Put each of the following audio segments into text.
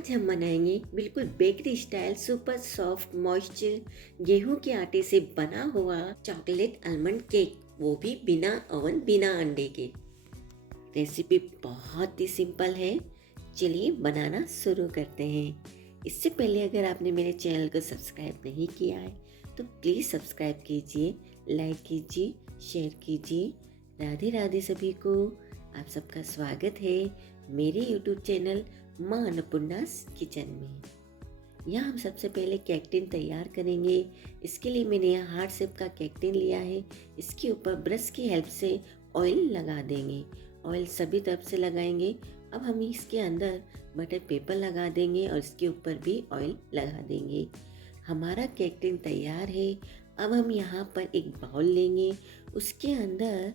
आज हम बनाएंगे बिल्कुल bakery style super soft moisture गेहूं के आटे से बना हुआ चॉकलेट आलमंड केक, वो भी बिना ओवन बिना अंडे के। रेसिपी बहुत ही सिंपल है। चलिए बनाना शुरू करते हैं। इससे पहले अगर आपने मेरे चैनल को सब्सक्राइब नहीं किया है तो प्लीज़ सब्सक्राइब कीजिए, लाइक कीजिए, शेयर कीजिए। राधे राधे सभी को। आप सबका स्वागत है मेरे यूट्यूब चैनल माँ अन्नपूर्णास किचन में। यहाँ हम सबसे पहले केक टिन तैयार करेंगे। इसके लिए मैंने यहाँ हार्ट शेप का केक टिन लिया है। इसके ऊपर ब्रश की हेल्प से ऑयल लगा देंगे। ऑयल सभी तरफ से लगाएंगे। अब हम इसके अंदर बटर पेपर लगा देंगे और इसके ऊपर भी ऑयल लगा देंगे। हमारा केक टिन तैयार है। अब हम यहाँ पर एक बाउल लेंगे। उसके अंदर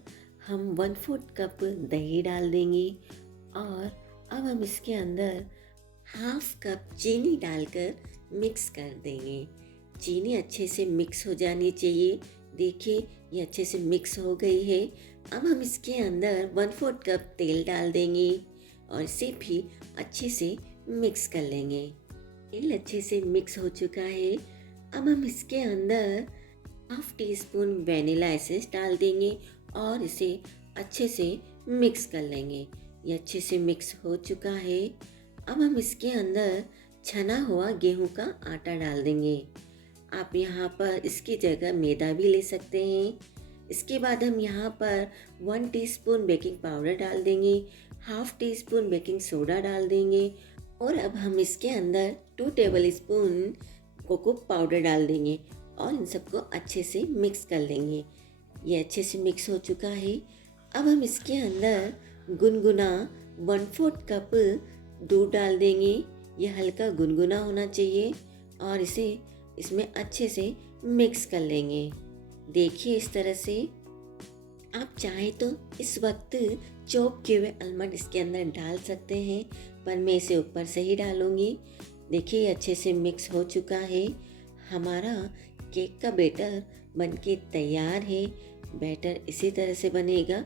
हम 1/4 कप दही डाल देंगे और अब हम इसके अंदर हाफ कप चीनी डालकर मिक्स कर देंगे। चीनी अच्छे से मिक्स हो जानी चाहिए। देखिए ये अच्छे से मिक्स हो गई है। अब हम इसके अंदर 1/4 कप तेल डाल देंगे और इसे भी अच्छे से मिक्स कर लेंगे। तेल अच्छे से मिक्स हो चुका है। अब हम इसके अंदर half tea spoon vanilla essence डाल देंगे और इसे अच्छे से मिक्स कर लेंगे। ये अच्छे से मिक्स हो चुका है। अब हम इसके अंदर छना हुआ गेहूं का आटा डाल देंगे। आप यहाँ पर इसकी जगह मैदा भी ले सकते हैं। इसके बाद हम यहाँ पर 1 टीस्पून बेकिंग पाउडर डाल देंगे, half tea spoon baking soda डाल देंगे और अब हम इसके अंदर 2 टेबल स्पून कोको पाउडर डाल देंगे और इन सबको अच्छे से मिक्स कर लेंगे। ये अच्छे से मिक्स हो चुका है। अब हम इसके अंदर गुनगुना 1/4 कप दूध डाल देंगे। ये हल्का गुनगुना होना चाहिए और इसे इसमें अच्छे से मिक्स कर लेंगे। देखिए इस तरह से। आप चाहे तो इस वक्त चॉप किए हुए आलमंड इसके अंदर डाल सकते हैं, पर मैं इसे ऊपर से ही डालूंगी। देखिए ये अच्छे से मिक्स हो चुका है। हमारा केक का बैटर बनके तैयार है। बैटर इसी तरह से बनेगा,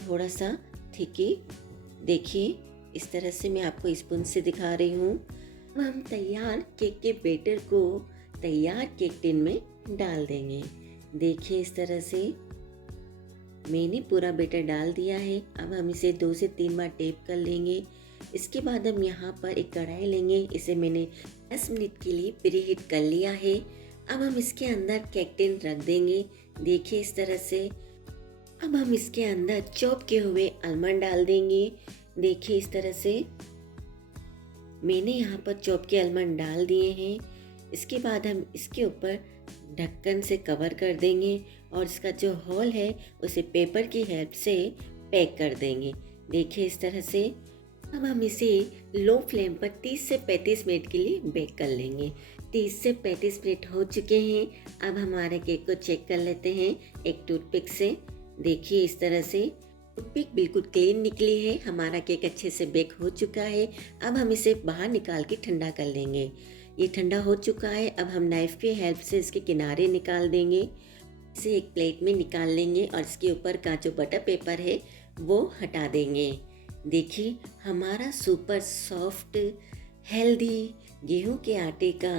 थोड़ा सा थिकी। देखिए इस तरह से मैं आपको स्पून से दिखा रही हूँ। अब हम तैयार केक के बैटर को तैयार केक टिन में डाल देंगे। देखिए इस तरह से मैंने पूरा बैटर डाल दिया है। अब हम इसे 2 से 3 बार टैप कर लेंगे। इसके बाद हम यहाँ पर एक कढ़ाई लेंगे। इसे मैंने 10 मिनट के लिए प्रीहीट कर लिया है। अब हम इसके अंदर केक टिन रख देंगे। देखिए इस तरह से। अब हम इसके अंदर चॉप किए हुए आलमंड डाल देंगे। देखिए इस तरह से मैंने यहाँ पर चॉप के आलमंड डाल दिए हैं। इसके बाद हम इसके ऊपर ढक्कन से कवर कर देंगे और इसका जो होल है उसे पेपर की हेल्प से पैक कर देंगे। देखिए इस तरह से। अब हम इसे लो फ्लेम पर 30 से 35 मिनट के लिए बेक कर लेंगे। 30 से 35 मिनट हो चुके हैं। अब हमारे केक को चेक कर लेते हैं एक टूथपिक से। देखिए इस तरह से टूथपिक बिल्कुल क्लीन निकली है। हमारा केक अच्छे से बेक हो चुका है। अब हम इसे बाहर निकाल के ठंडा कर लेंगे। ये ठंडा हो चुका है। अब हम नाइफ की हेल्प से इसके किनारे निकाल देंगे। इसे एक प्लेट में निकाल लेंगे और इसके ऊपर का जो बटर पेपर है वो हटा देंगे। देखिए हमारा सुपर सॉफ्ट हेल्दी गेहूं के आटे का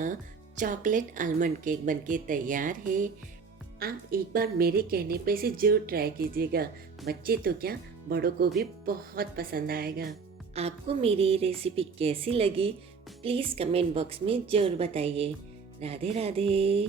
चॉकलेट आलमंड केक बनके तैयार है। आप एक बार मेरे कहने पे इसे जरूर ट्राई कीजिएगा। बच्चे तो क्या, बड़ों को भी बहुत पसंद आएगा। आपको मेरी ये रेसिपी कैसी लगी प्लीज़ कमेंट बॉक्स में ज़रूर बताइए। राधे राधे।